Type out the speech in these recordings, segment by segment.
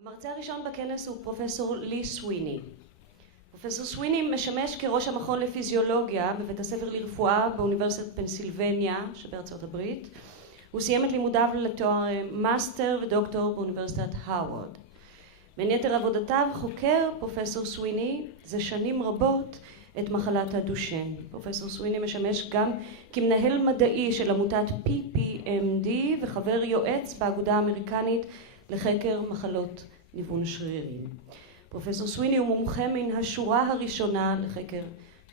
המרצה הראשון בכנס הוא פרופסור לי סוויני. פרופסור סוויני משמש כראש המכון לפיזיולוגיה בבית הספר לרפואה באוניברסיטת פנסילבניה שבארצות הברית. הוא סיים את לימודיו לתואר מאסטר ודוקטור באוניברסיטת הרווארד. בין יתר עבודותיו חוקר פרופסור סוויני זה שנים רבות את מחלת הדושן. פרופסור סוויני משמש גם כמנהל מדעי של עמותת PPMD וחבר יועץ באגודה האמריקנית לחקר מחלות ניוון שרירים. פרופסור סוויני הוא מומחה מן השורה הראשונה לחקר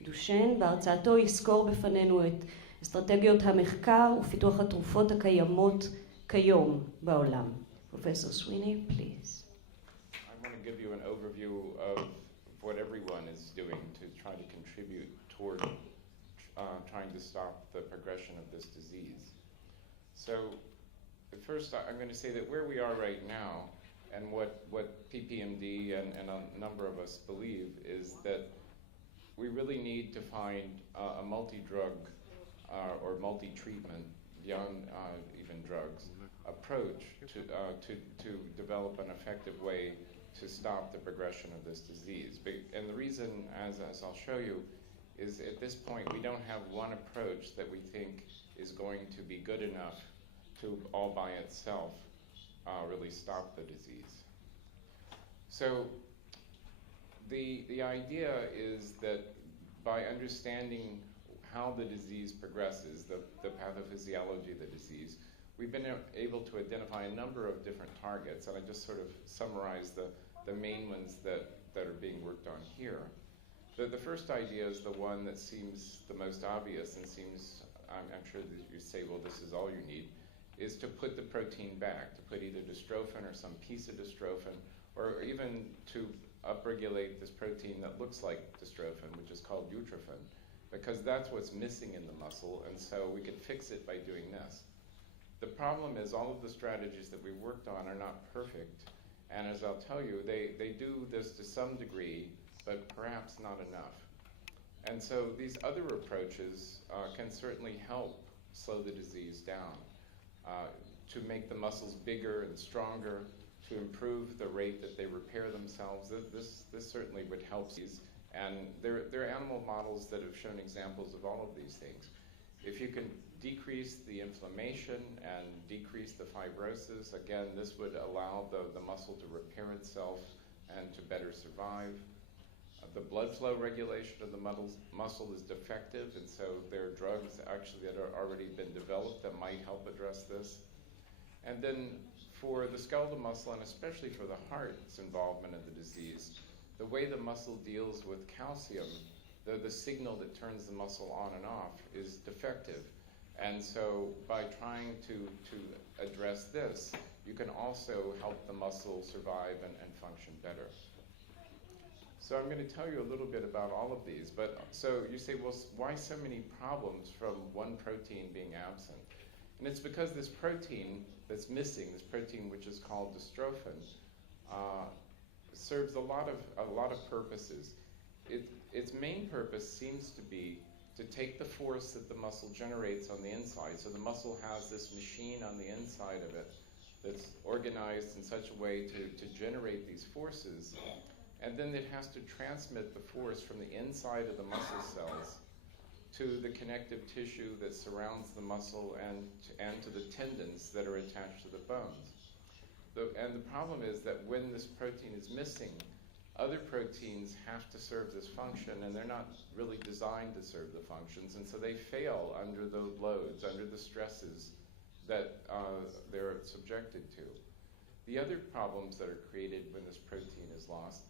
דושן. בהרצאתו יסקור בפנינו את אסטרטגיות המחקר ופיתוח התרופות הקיימות כיום בעולם. פרופסור סוויני, please. I want to give you an overview of what everyone is doing to try to contribute toward trying to stop the progression of this disease. So first I'm going to say that where we are right now and what PPMD and a number of us believe is that we really need to find a multi-drug or multi-treatment beyond even drugs approach to develop an effective way to stop the progression of this disease. And the reason, as I'll show you, is at this point we don't have one approach that we think is going to be good enough to all by itself really stop the disease. So the idea is that by understanding how the disease progresses, the pathophysiology of the disease, we've been able to identify a number of different targets, and I just sort of summarize the main ones that are being worked on here. The first idea is the one that seems the most obvious and seems, I'm sure that you say, well, this is all you need, is to put the protein back, to put either dystrophin or some piece of dystrophin, or even to upregulate this protein that looks like dystrophin, which is called utrophin, because that's what's missing in the muscle, and so we can fix it by doing this. The problem is all of the strategies that we worked on are not perfect, and as I'll tell you, they do this to some degree, but perhaps not enough. And so these other approaches can certainly help slow the disease down, to make the muscles bigger and stronger, to improve the rate that they repair themselves. This certainly would help these. And there are animal models that have shown examples of all of these things. If you can decrease the inflammation and decrease the fibrosis, again, this would allow the muscle to repair itself and to better survive. The blood flow regulation of the muscle is defective, and so there are drugs actually that are already been developed that might help address this. And then for the skeletal muscle, and especially for the heart's involvement in the disease, the way the muscle deals with calcium, the signal that turns the muscle on and off, is defective. And so by trying to address this, you can also help the muscle survive and function better. So I'm going to tell you a little bit about all of these. But so you say, well, why so many problems from one protein being absent? And it's because this protein that's missing, this protein which is called dystrophin, serves a lot of purposes. Its main purpose seems to be to take the force that the muscle generates on the inside. So the muscle has this machine on the inside of it that's organized in such a way to generate these forces. And then it has to transmit the force from the inside of the muscle cells to the connective tissue that surrounds the muscle and to the tendons that are attached to the bones. And the problem is that when this protein is missing, other proteins have to serve this function, and they're not really designed to serve the functions, and so they fail under the loads, under the stresses that they're subjected to. The other problems that are created when this protein is lost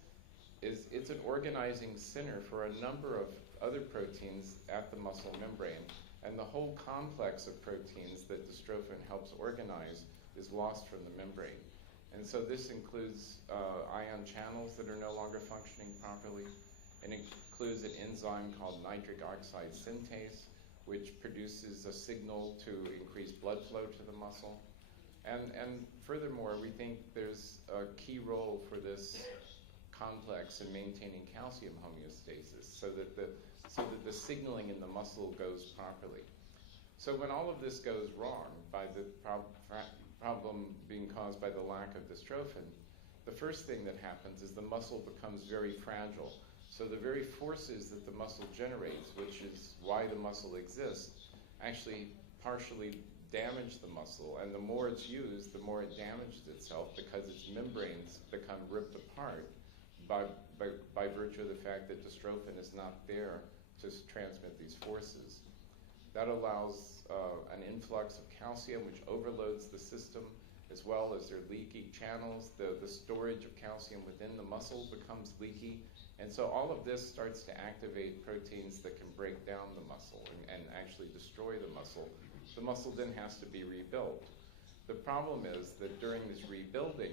is it's an organizing center for a number of other proteins at the muscle membrane, and the whole complex of proteins that dystrophin helps organize is lost from the membrane. And so this includes ion channels that are no longer functioning properly. It includes an enzyme called nitric oxide synthase, which produces a signal to increase blood flow to the muscle. And furthermore, we think there's a key role for this complex in maintaining calcium homeostasis so that the signaling in the muscle goes properly. So when all of this goes wrong by the problem being caused by the lack of dystrophin, the first thing that happens is the muscle becomes very fragile. So the very forces that the muscle generates, which is why the muscle exists, actually partially damage the muscle. And the more it's used, the more it damages itself because its membranes become ripped apart by virtue of the fact that dystrophin is not there to transmit these forces. That allows an influx of calcium, which overloads the system, as well as their leaky channels. The storage of calcium within the muscle becomes leaky. And so all of this starts to activate proteins that can break down the muscle and actually destroy the muscle. The muscle then has to be rebuilt. The problem is that during this rebuilding,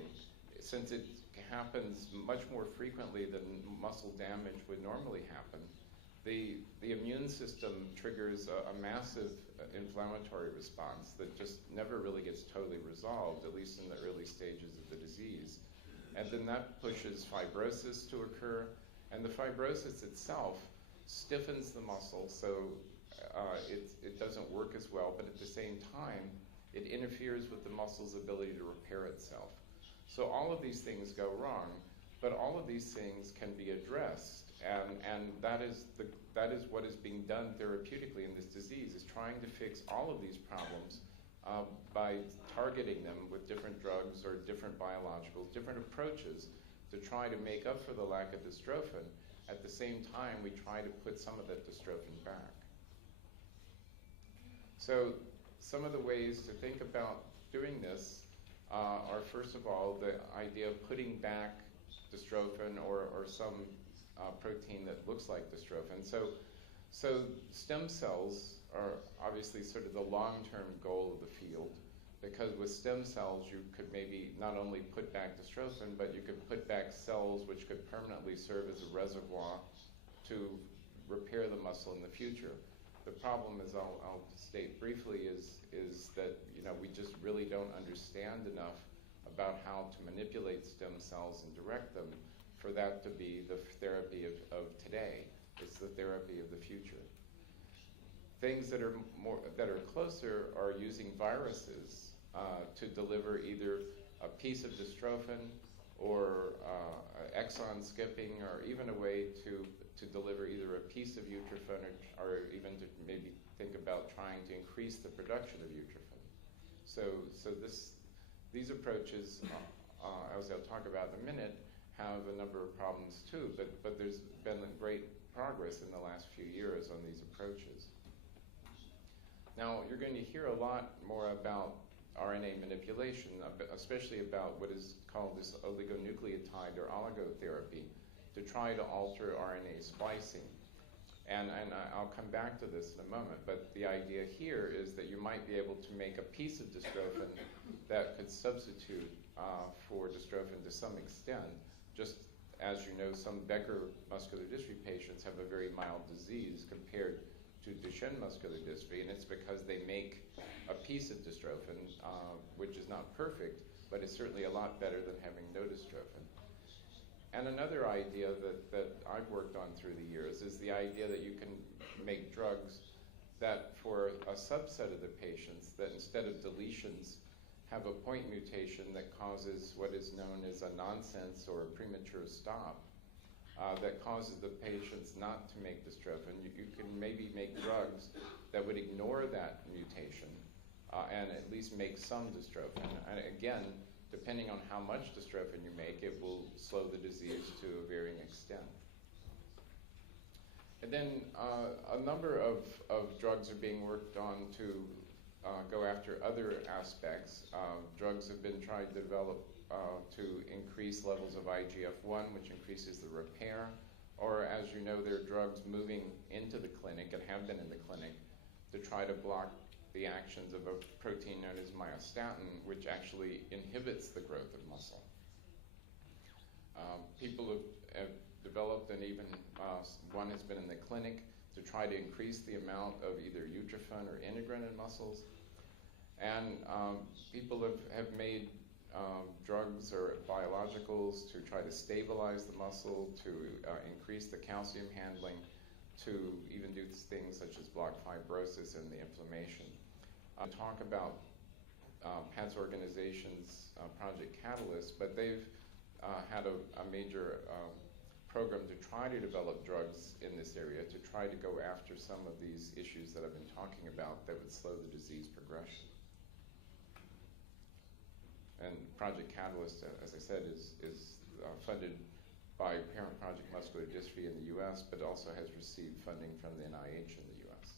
since it happens much more frequently than muscle damage would normally happen, the immune system triggers a massive inflammatory response that just never really gets totally resolved, at least in the early stages of the disease. And then that pushes fibrosis to occur, and the fibrosis itself stiffens the muscle, so it doesn't work as well, but at the same time, it interferes with the muscle's ability to repair itself. So all of these things go wrong, but all of these things can be addressed. And that is what is being done therapeutically in this disease, is trying to fix all of these problems by targeting them with different drugs or different biologicals, different approaches to try to make up for the lack of dystrophin. At the same time, we try to put some of that dystrophin back. So some of the ways to think about doing this are, first of all, the idea of putting back dystrophin or some protein that looks like dystrophin. So stem cells are obviously sort of the long-term goal of the field, because with stem cells you could maybe not only put back dystrophin, but you could put back cells which could permanently serve as a reservoir to repair the muscle in the future. The problem, as I'll state briefly, is that we just really don't understand enough about how to manipulate stem cells and direct them for that to be the therapy of today. It's the therapy of the future. Things that are closer are using viruses to deliver either a piece of dystrophin or exon skipping, or even a way to deliver either a piece of utrophin or even to maybe think about trying to increase the production of utrophin. So these approaches, as I'll talk about in a minute, have a number of problems too, but there's been great progress in the last few years on these approaches. Now, you're going to hear a lot more about RNA manipulation, especially about what is called this oligonucleotide or oligotherapy, to try to alter RNA splicing. And I'll come back to this in a moment, but the idea here is that you might be able to make a piece of dystrophin that could substitute for dystrophin to some extent. Just as you know, some Becker muscular dystrophy patients have a very mild disease compared to Duchenne muscular dystrophy, and it's because they make a piece of dystrophin, which is not perfect, but it's certainly a lot better than having no dystrophin. And another idea that I've worked on through the years is the idea that you can make drugs that for a subset of the patients, that instead of deletions, have a point mutation that causes what is known as a nonsense or a premature stop, that causes the patients not to make dystrophin. You can maybe make drugs that would ignore that mutation and at least make some dystrophin. And again, depending on how much dystrophin you make, it will slow the disease to a varying extent. And then a number of drugs are being worked on to go after other aspects. Drugs have been tried to develop to increase levels of IGF-1, which increases the repair. Or, as you know, there are drugs moving into the clinic and have been in the clinic to try to block the actions of a protein known as myostatin, which actually inhibits the growth of muscle. People have developed, and even one has been in the clinic, to try to increase the amount of either utrophin or integrin in muscles. And people have made drugs or biologicals to try to stabilize the muscle, to increase the calcium handling, to even do things such as block fibrosis and the inflammation. Talk about Pat's organization's Project Catalyst, but they've had a major program to try to develop drugs in this area, to try to go after some of these issues that I've been talking about that would slow the disease progression. And Project Catalyst, as I said, is funded by Parent Project Muscular Dystrophy in the US, but also has received funding from the NIH in the US.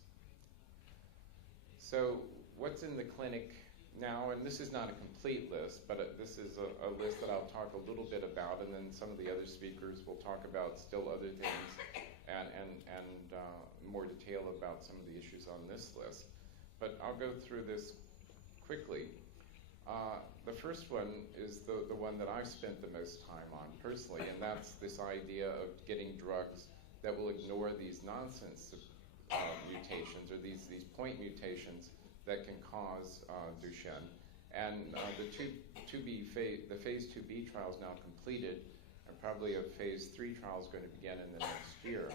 So what's in the clinic now, and this is not a complete list, but this is a list that I'll talk a little bit about, and then some of the other speakers will talk about still other things and more detail about some of the issues on this list. But I'll go through this quickly. The first one is the one that I've spent the most time on personally, and that's this idea of getting drugs that will ignore these nonsense mutations, or these point mutations that can cause Duchenne. And the phase 2B trial is now completed, and probably a phase 3 trial is going to begin in the next year.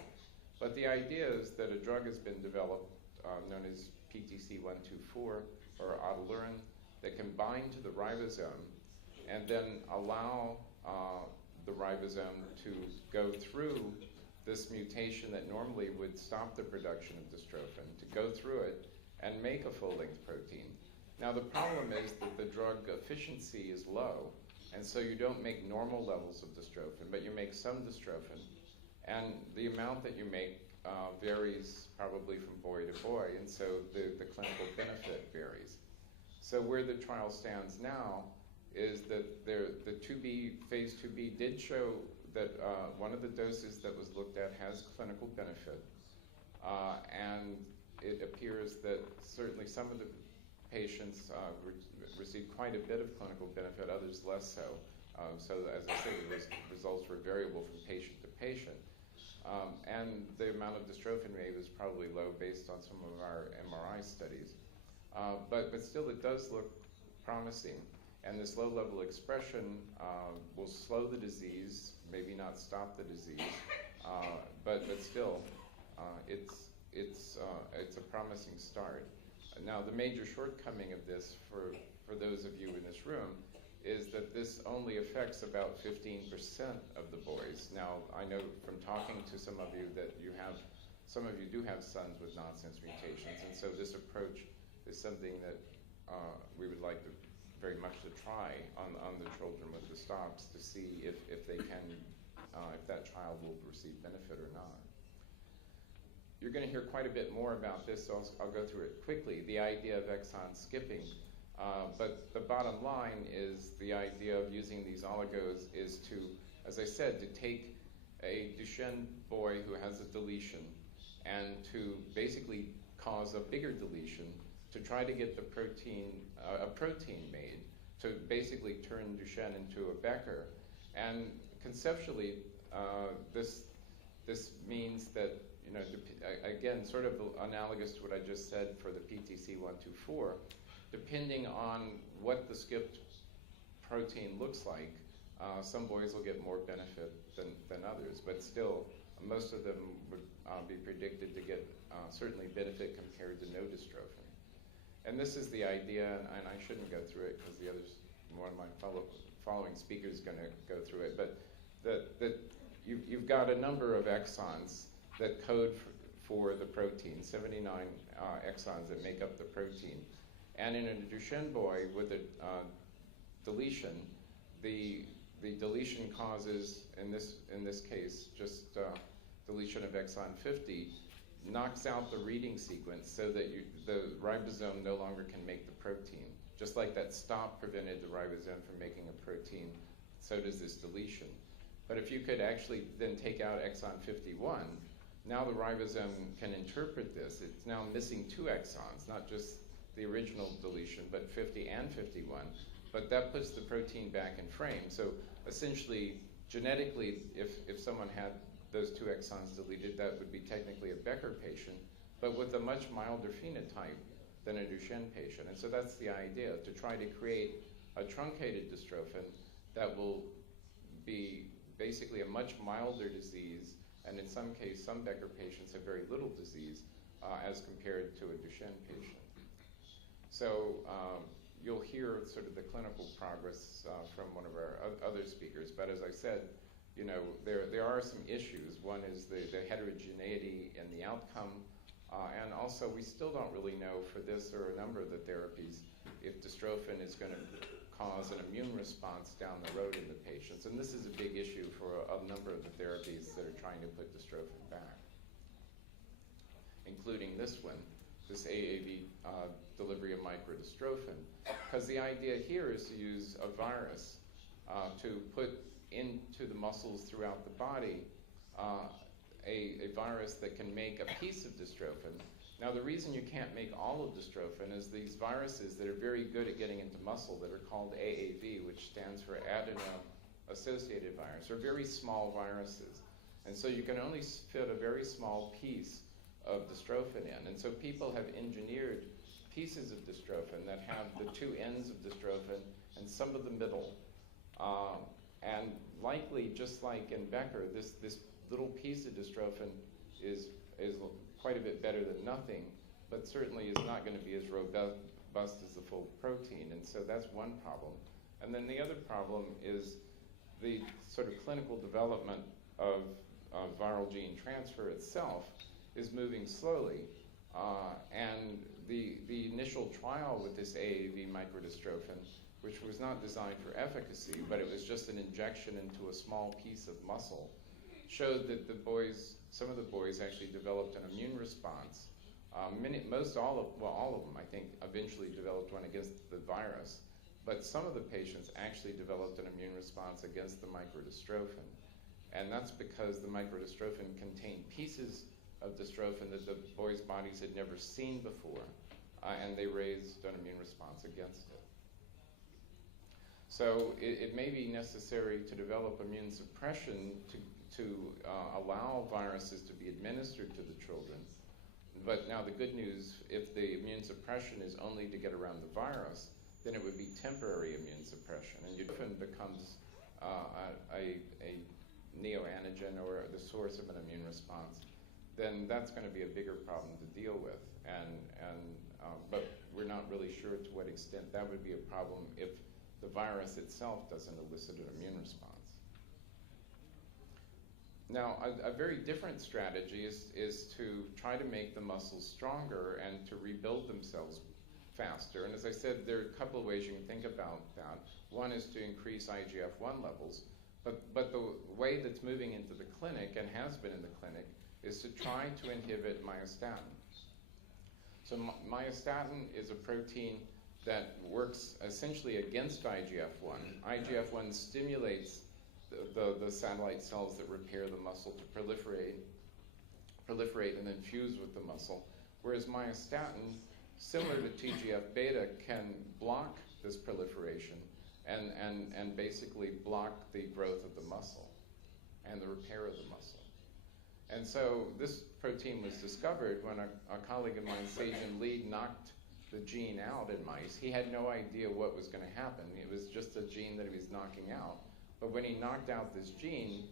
But the idea is that a drug has been developed known as PTC124, or ع.ד.ي, that can bind to the ribosome and then allow the ribosome to go through this mutation that normally would stop the production of dystrophin, to go through it and make a full-length protein. Now the problem is that the drug efficiency is low, and so you don't make normal levels of dystrophin, but you make some dystrophin, and the amount that you make varies probably from boy to boy, and so the clinical benefit varies. So where the trial stands now is that the phase 2B did show that one of the doses that was looked at has clinical benefit, and it appears that certainly some of the patients received quite a bit of clinical benefit, others less so. So as I said, the results were variable from patient to patient. And the amount of dystrophin rate was probably low based on some of our MRI studies. But still it does look promising. And this low level expression will slow the disease, maybe not stop the disease, but still it's a promising start. Now the major shortcoming of this for those of you in this room is that this only affects about 15% of the boys. Now I know from talking to some of you that some of you do have sons with nonsense mutations, and so this approach is something that we would like to very much to try on the children with the stops to see if they can, if that child will receive benefit or not. You're going to hear quite a bit more about this, so I'll go through it quickly. The idea of exon skipping, but the bottom line is the idea of using these oligos is to, as I said, to take a Duchenne boy who has a deletion and to basically cause a bigger deletion to try to get the protein, a protein made to basically turn Duchenne into a Becker. And conceptually, this means that, you know, again, sort of analogous to what I just said for the PTC124, depending on what the skipped protein looks like, some boys will get more benefit than others, but still, most of them would be predicted to get certainly benefit compared to no dystrophin. And this is the idea, and I shouldn't go through it because one of my following speakers is going to go through it, but that you've got a number of exons that code for the protein, 79 exons that make up the protein. And in a Duchenne boy with a deletion, the deletion causes, in this case, just deletion of exon 50, knocks out the reading sequence so that the ribosome no longer can make the protein. Just like that stop prevented the ribosome from making a protein, so does this deletion. But if you could actually then take out exon 51, now the ribosome can interpret this. It's now missing 2 exons, not just the original deletion, but 50 and 51. But that puts the protein back in frame. So essentially, genetically, if someone had those 2 exons deleted, that would be technically a Becker patient, but with a much milder phenotype than a Duchenne patient. And so that's the idea, to try to create a truncated dystrophin that will be basically a much milder disease, and in some cases, some Becker patients have very little disease as compared to a Duchenne patient. So you'll hear sort of the clinical progress from one of our other speakers. But as I said, you know, there are some issues. One is the heterogeneity in the outcome, and also we still don't really know for this or a number of the therapies if dystrophin is going to cause an immune response down the road in the patients. And this is a big issue for a number of the therapies that are trying to put dystrophin back, including this one, this AAV delivery of microdystrophin. Because the idea here is to use a virus to put into the muscles throughout the body a virus that can make a piece of dystrophin. Now, the reason you can't make all of dystrophin is these viruses that are very good at getting into muscle that are called AAV, which stands for adeno-associated virus, are very small viruses. And so you can only fit a very small piece of dystrophin in. And so people have engineered pieces of dystrophin that have the two ends of dystrophin and some of the middle. And likely, just like in Becker, this little piece of dystrophin is quite a bit better than nothing, but certainly is not going to be as robust as the full protein. And so that's one problem. And then the other problem is the sort of clinical development of viral gene transfer itself is moving slowly. And the initial trial with this AAV microdystrophin, which was not designed for efficacy, but it was just an injection into a small piece of muscle, showed that some of the boys actually developed an immune response. All of them, I think, eventually developed one against the virus, but some of the patients actually developed an immune response against the microdystrophin. And that's because the microdystrophin contained pieces of dystrophin that the boys' bodies had never seen before, and they raised an immune response against it. So it may be necessary to develop immune suppression to allow viruses to be administered to the children. But now the good news, if the immune suppression is only to get around the virus, then it would be temporary immune suppression. And dystrophin becomes a neoantigen or the source of an immune response, then that's going to be a bigger problem to deal with. But we're not really sure to what extent that would be a problem if the virus itself doesn't elicit an immune response. Now, a very different strategy is to try to make the muscles stronger and to rebuild themselves faster. And as I said, there are a couple of ways you can think about that. One is to increase IGF-1 levels, but the way that's moving into the clinic and has been in the clinic is to try to inhibit myostatin. So myostatin is a protein that works essentially against IGF-1. IGF-1 stimulates the satellite cells that repair the muscle to proliferate and then fuse with the muscle, whereas myostatin, similar to TGF-beta, can block this proliferation and basically block the growth of the muscle and the repair of the muscle. And so this protein was discovered when a colleague of mine, Se-Jin Lee, knocked the gene out in mice. He had no idea what was going to happen. It was just a gene that he was knocking out. But when he knocked out this gene,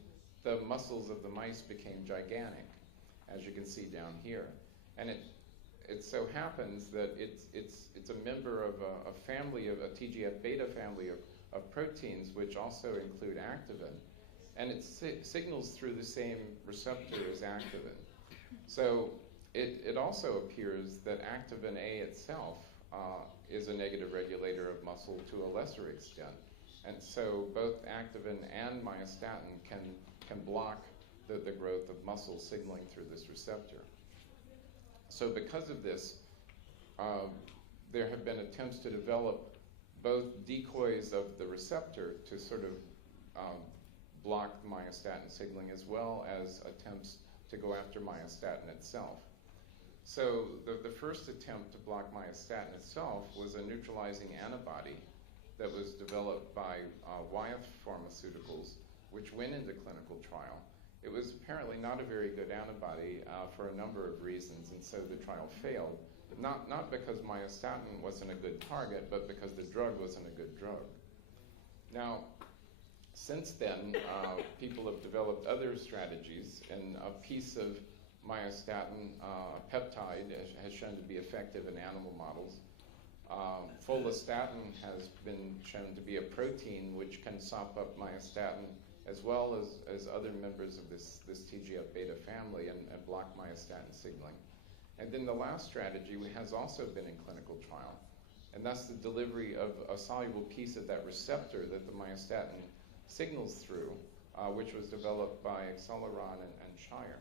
the muscles of the mice became gigantic, as you can see down here. And it so happens that it's a member of a family of a TGF-beta family of proteins, which also include activin. And it signals through the same receptor as activin. So it also appears that activin A itself is a negative regulator of muscle to a lesser extent. And so both activin and myostatin can block the growth of muscle signaling through this receptor. So because of this, there have been attempts to develop both decoys of the receptor to sort of block myostatin signaling, as well as attempts to go after myostatin itself. So the first attempt to block myostatin itself was a neutralizing antibody that was developed by Wyeth Pharmaceuticals, which went into clinical trial. It was apparently not a very good antibody for a number of reasons, and so the trial failed. Not because myostatin wasn't a good target, but because the drug wasn't a good drug. Now, since then, people have developed other strategies, and a piece of myostatin, a peptide, has shown to be effective in animal models. Follistatin has been shown to be a protein which can sop up myostatin as well as other members of this TGF-beta family and block myostatin signaling. And then the last strategy has also been in clinical trial, and that's the delivery of a soluble piece of that receptor that the myostatin signals through, which was developed by Acceleron and Shire.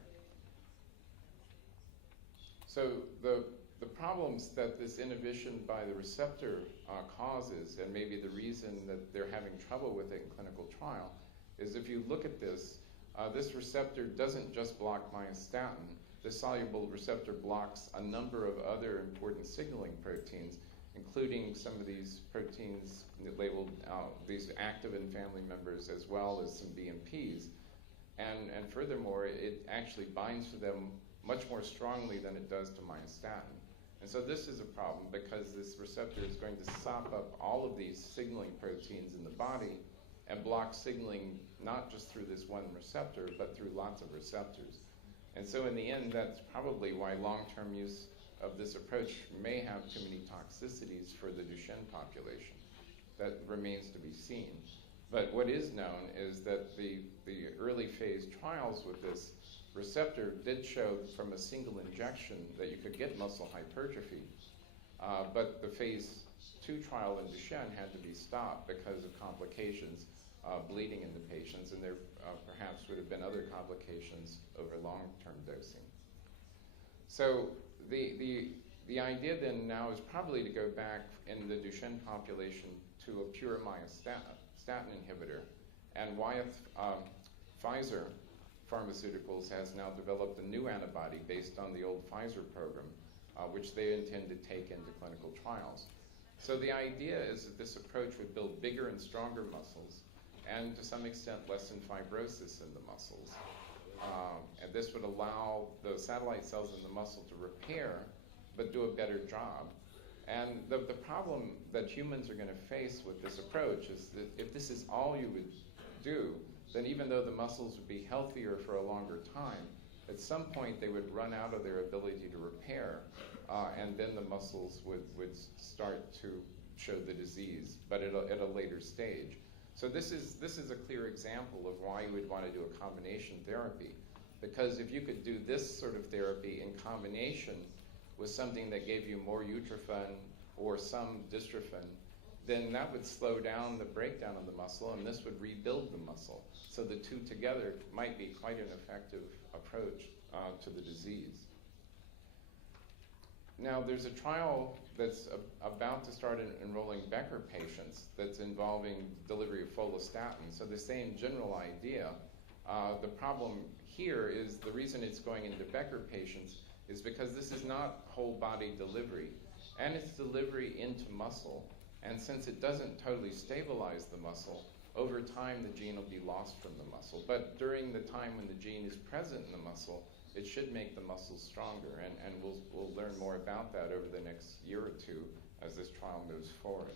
So the problems that this inhibition by the receptor causes, and maybe the reason that they're having trouble with it in clinical trial, is if you look at this, this receptor doesn't just block myostatin. The soluble receptor blocks a number of other important signaling proteins, including some of these proteins labeled these activin family members, as well as some BMPs. And furthermore, it actually binds to them much more strongly than it does to myostatin. And so this is a problem because this receptor is going to sop up all of these signaling proteins in the body and block signaling not just through this one receptor, but through lots of receptors. And so in the end, that's probably why long-term use of this approach may have too many toxicities for the Duchenne population. That remains to be seen. But what is known is that the early phase trials with this receptor did show from a single injection that you could get muscle hypertrophy. But the phase 2 trial in Duchenne had to be stopped because of complications, bleeding in the patients, and there perhaps would have been other complications over long-term dosing. So the idea then now is probably to go back in the Duchenne population to a pure myostatin inhibitor. And Wyeth Pfizer Pharmaceuticals has now developed a new antibody based on the old Pfizer program, which they intend to take into clinical trials. So the idea is that this approach would build bigger and stronger muscles, and to some extent lessen fibrosis in the muscles. And this would allow the satellite cells in the muscle to repair, but do a better job. And the problem that humans are going to face with this approach is that if this is all you would do, then even though the muscles would be healthier for a longer time, at some point they would run out of their ability to repair, and then the muscles would start to show the disease, but at a later stage. So this is a clear example of why you would want to do a combination therapy, because if you could do this sort of therapy in combination with something that gave you more utrophin or some dystrophin, then that would slow down the breakdown of the muscle, and this would rebuild the muscle. So the two together might be quite an effective approach to the disease. Now, there's a trial that's about to start enrolling Becker patients that's involving delivery of follistatin. So the same general idea. The problem here is the reason it's going into Becker patients is because this is not whole body delivery, and it's delivery into muscle. And since it doesn't totally stabilize the muscle, over time the gene will be lost from the muscle. But during the time when the gene is present in the muscle, it should make the muscles stronger. And we'll learn more about that over the next year or two as this trial moves forward.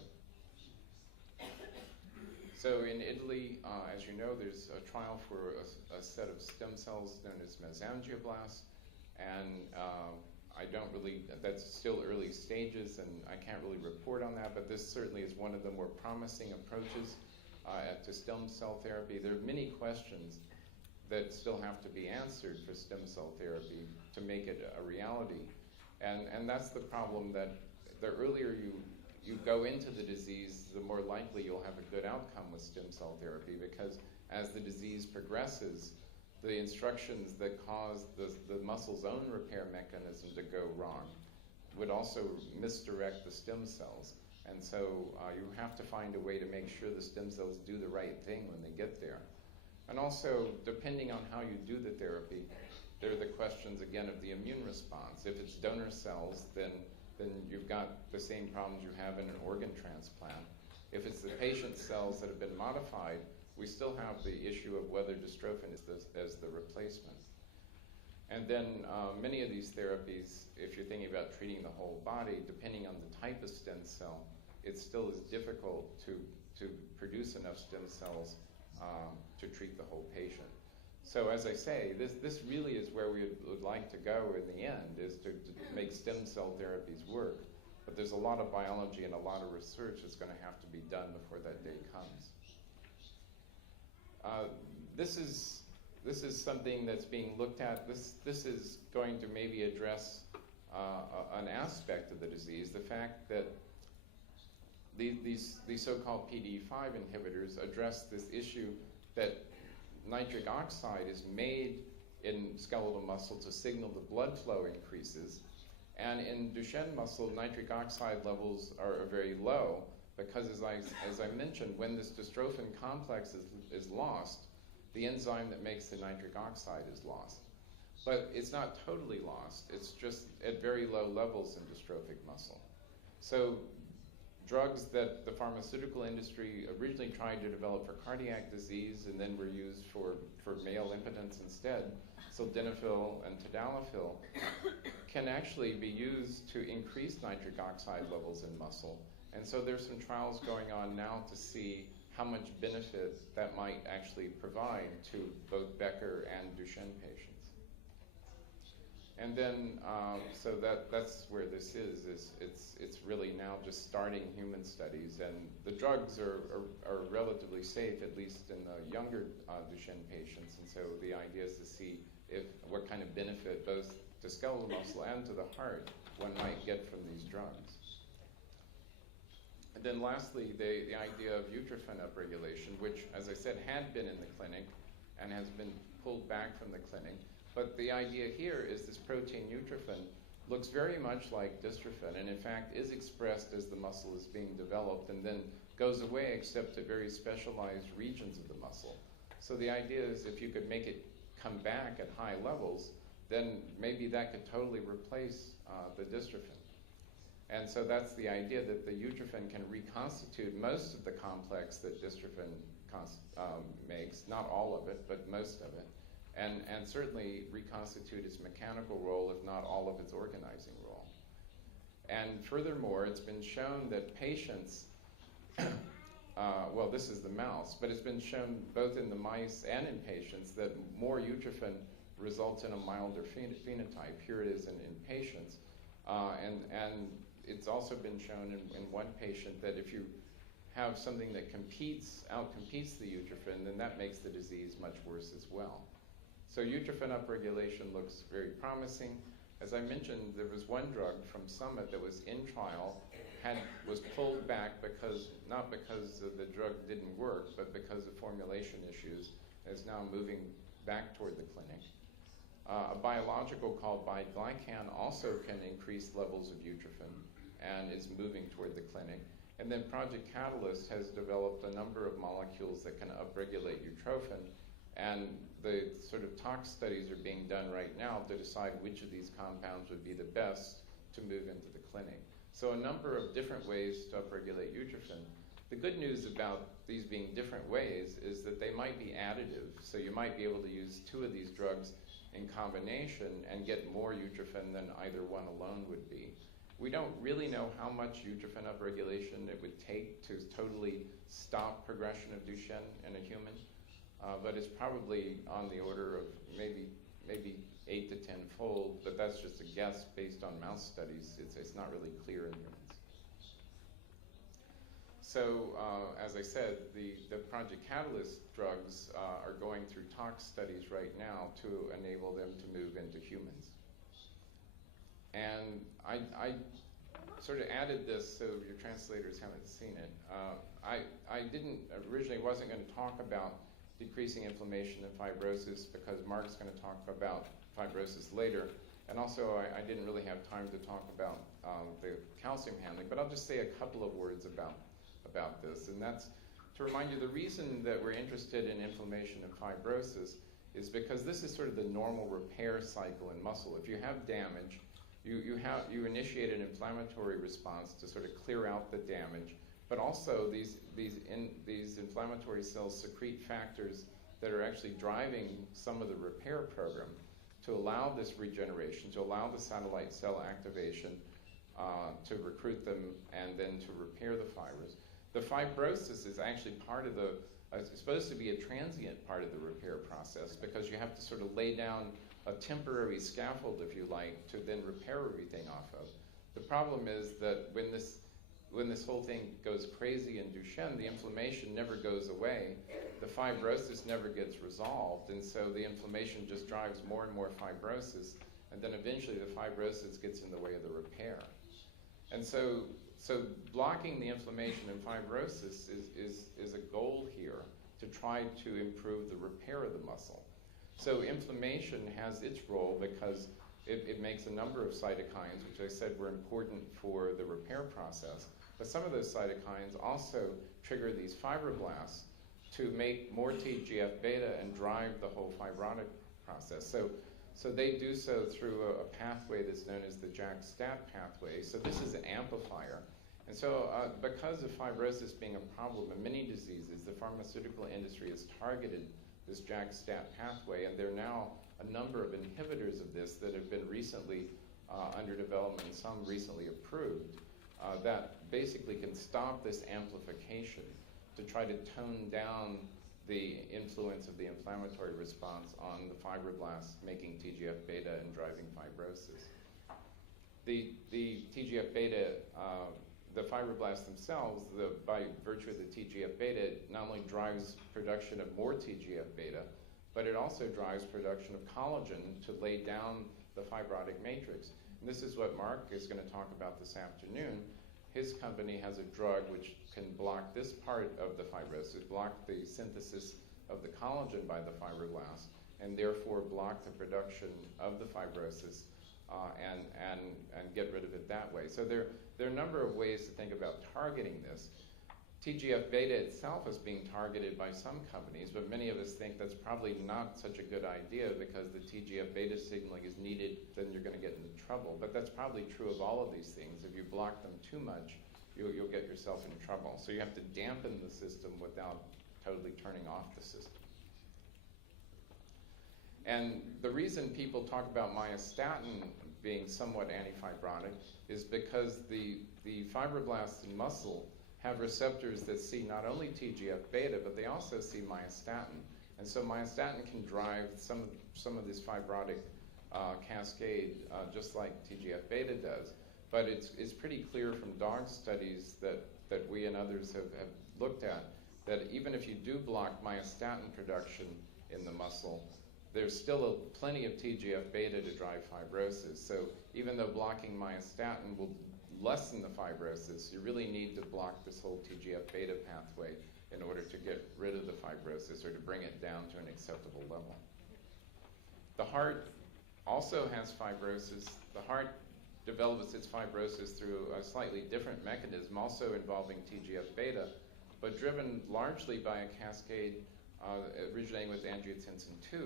So in Italy, as you know, there's a trial for a set of stem cells known as mesangioblasts. And that's still early stages, and I can't really report on that, but this certainly is one of the more promising approaches to stem cell therapy. There are many questions that still have to be answered for stem cell therapy to make it a reality. And that's the problem, that the earlier you go into the disease, the more likely you'll have a good outcome with stem cell therapy, because as the disease progresses, the instructions that cause the muscle's own repair mechanism to go wrong would also misdirect the stem cells. And so you have to find a way to make sure the stem cells do the right thing when they get there. And also, depending on how you do the therapy, there are the questions, again, of the immune response. If it's donor cells, then you've got the same problems you have in an organ transplant. If it's the patient's cells that have been modified, we still have the issue of whether dystrophin is as the replacement. And then many of these therapies, if you're thinking about treating the whole body, depending on the type of stem cell, it still is difficult to produce enough stem cells to treat the whole patient. So as I say, this really is where we would like to go in the end, is to make stem cell therapies work. But there's a lot of biology and a lot of research that's going to have to be done before that day comes. This is something that's being looked at. This is going to maybe address an aspect of the disease, the fact that these so-called PDE5 inhibitors address this issue that nitric oxide is made in skeletal muscle to signal the blood flow increases. And in Duchenne muscle, nitric oxide levels are very low because, as I mentioned, when this dystrophin complex is lost, the enzyme that makes the nitric oxide is lost. But it's not totally lost. It's just at very low levels in dystrophic muscle. So drugs that the pharmaceutical industry originally tried to develop for cardiac disease and then were used for male impotence instead, sildenafil and tadalafil, can actually be used to increase nitric oxide levels in muscle. And so there's some trials going on now to see how much benefit that might actually provide to both Becker and Duchenne patients. And then, so that's where this is. It's really now just starting human studies, and the drugs are relatively safe, at least in the younger Duchenne patients. And so the idea is to see what kind of benefit both to skeletal muscle and to the heart one might get from these drugs. And then lastly, the idea of utrophin upregulation, which, as I said, had been in the clinic and has been pulled back from the clinic. But the idea here is this protein utrophin looks very much like dystrophin, and in fact is expressed as the muscle is being developed and then goes away except at very specialized regions of the muscle. So the idea is if you could make it come back at high levels, then maybe that could totally replace the dystrophin. And so that's the idea, that the utrophin can reconstitute most of the complex that dystrophin makes, not all of it, but most of it, and certainly reconstitute its mechanical role, if not all of its organizing role. And furthermore, it's been shown that patients, well, this is the mouse, but it's been shown both in the mice and in patients that more utrophin results in a milder phenotype. Here it is in patients. And it's also been shown in one patient that if you have something that outcompetes the utrophin, then that makes the disease much worse as well. So utrophin upregulation looks very promising. As I mentioned, there was one drug from Summit that was in trial, was pulled back not because the drug didn't work, but because of formulation issues, is now moving back toward the clinic. A biological called biglycan also can increase levels of utrophin and is moving toward the clinic. And then Project Catalyst has developed a number of molecules that can upregulate utrophin, and the sort of tox studies are being done right now to decide which of these compounds would be the best to move into the clinic. So a number of different ways to upregulate utrophin. The good news about these being different ways is that they might be additive. So you might be able to use two of these drugs in combination and get more utrophin than either one alone would be. We don't really know how much utrophin upregulation it would take to totally stop progression of Duchenne in a human, but it's probably on the order of maybe 8 to 10-fold, but that's just a guess based on mouse studies. It's not really clear in humans. So, as I said, the Project Catalyst drugs are going through tox studies right now to enable them to move into humans. And I sort of added this so your translators haven't seen it. I wasn't going to talk about decreasing inflammation and fibrosis because Mark's going to talk about fibrosis later. And also, I didn't really have time to talk about the calcium handling, but I'll just say a couple of words about this. And that's to remind you, the reason that we're interested in inflammation and fibrosis is because this is sort of the normal repair cycle in muscle. If you have damage, you initiate an inflammatory response to sort of clear out the damage, but also these inflammatory cells secrete factors that are actually driving some of the repair program to allow this regeneration, to allow the satellite cell activation, to recruit them and then to repair the fibers. The fibrosis is actually part of it's supposed to be a transient part of the repair process because you have to sort of lay down a temporary scaffold, if you like, to then repair everything off of. The problem is that when this whole thing goes crazy in Duchenne, the inflammation never goes away, the fibrosis never gets resolved, and so the inflammation just drives more and more fibrosis, and then eventually the fibrosis gets in the way of the repair. And so blocking the inflammation and fibrosis is a goal here to try to improve the repair of the muscle. So inflammation has its role because it makes a number of cytokines, which I said were important for the repair process. But some of those cytokines also trigger these fibroblasts to make more TGF-beta and drive the whole fibrotic process. So they do so through a pathway that's known as the ع.د.ي pathway. So this is an amplifier. And so because of fibrosis being a problem in many diseases, the pharmaceutical industry has targeted this ع.د.ي pathway, and there are now a number of inhibitors of this that have been recently under development, and some recently approved, that basically can stop this amplification to try to tone down the influence of the inflammatory response on the fibroblasts making TGF-beta and driving fibrosis. The TGF-beta, the fibroblasts themselves, by virtue of the TGF-beta, not only drives production of more TGF-beta, but it also drives production of collagen to lay down the fibrotic matrix. And this is what Mark is going to talk about this afternoon. His company has a drug which can block this part of the fibrosis, block the synthesis of the collagen by the fibroblast, and therefore block the production of the fibrosis and get rid of it that way. So there are a number of ways to think about targeting this. TGF-beta itself is being targeted by some companies, but many of us think that's probably not such a good idea because the TGF-beta signaling is needed, then you're going to get into trouble. But that's probably true of all of these things. If you block them too much, you'll get yourself in trouble. So you have to dampen the system without totally turning off the system. And the reason people talk about myostatin being somewhat antifibrotic is because the fibroblasts in muscle have receptors that see not only TGF-beta, but they also see myostatin. And so myostatin can drive some of this fibrotic cascade just like TGF-beta does. But it's pretty clear from dog studies that we and others have looked at that even if you do block myostatin production in the muscle, there's still plenty of TGF-beta to drive fibrosis. So even though blocking myostatin will lessen the fibrosis, you really need to block this whole TGF-beta pathway in order to get rid of the fibrosis or to bring it down to an acceptable level. The heart also has fibrosis. The heart develops its fibrosis through a slightly different mechanism, also involving TGF-beta, but driven largely by a cascade originating with angiotensin II.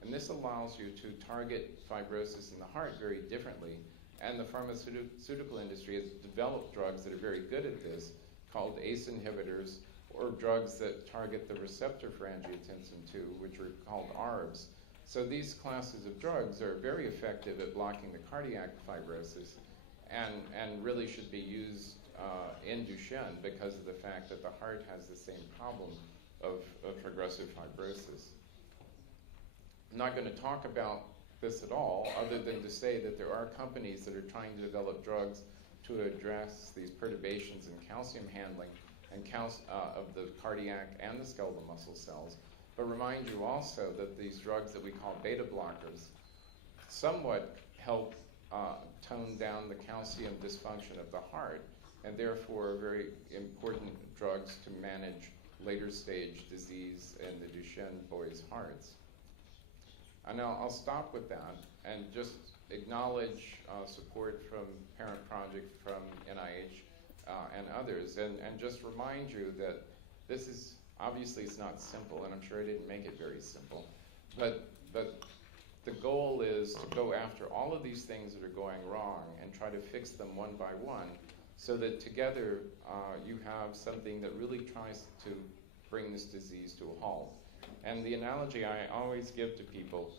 And this allows you to target fibrosis in the heart very differently. And the pharmaceutical industry has developed drugs that are very good at this, called ACE inhibitors, or drugs that target the receptor for angiotensin II, which are called ARBs. So these classes of drugs are very effective at blocking the cardiac fibrosis and really should be used in Duchenne because of the fact that the heart has the same problem of progressive fibrosis. I'm not going to talk about this at all, other than to say that there are companies that are trying to develop drugs to address these perturbations in calcium handling and of the cardiac and the skeletal muscle cells. But remind you also that these drugs that we call beta blockers somewhat help tone down the calcium dysfunction of the heart, and therefore are very important drugs to manage later stage disease in the Duchenne boys' hearts. And I'll stop with that and just acknowledge support from Parent Project, from NIH, and others, and just remind you that this is, obviously it's not simple, and I'm sure I didn't make it very simple, but the goal is to go after all of these things that are going wrong and try to fix them one by one so that together you have something that really tries to bring this disease to a halt. And the analogy I always give to people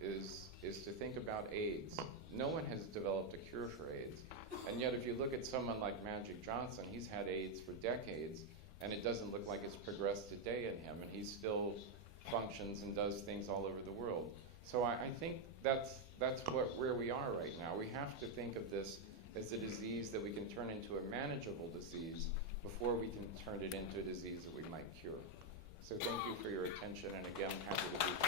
is to think about AIDS. No one has developed a cure for AIDS. And yet if you look at someone like Magic Johnson, he's had AIDS for decades, and it doesn't look like it's progressed a day in him, and he still functions and does things all over the world. So I think that's where we are right now. We have to think of this as a disease that we can turn into a manageable disease before we can turn it into a disease that we might cure. So thank you for your attention, and again, I'm happy to be here.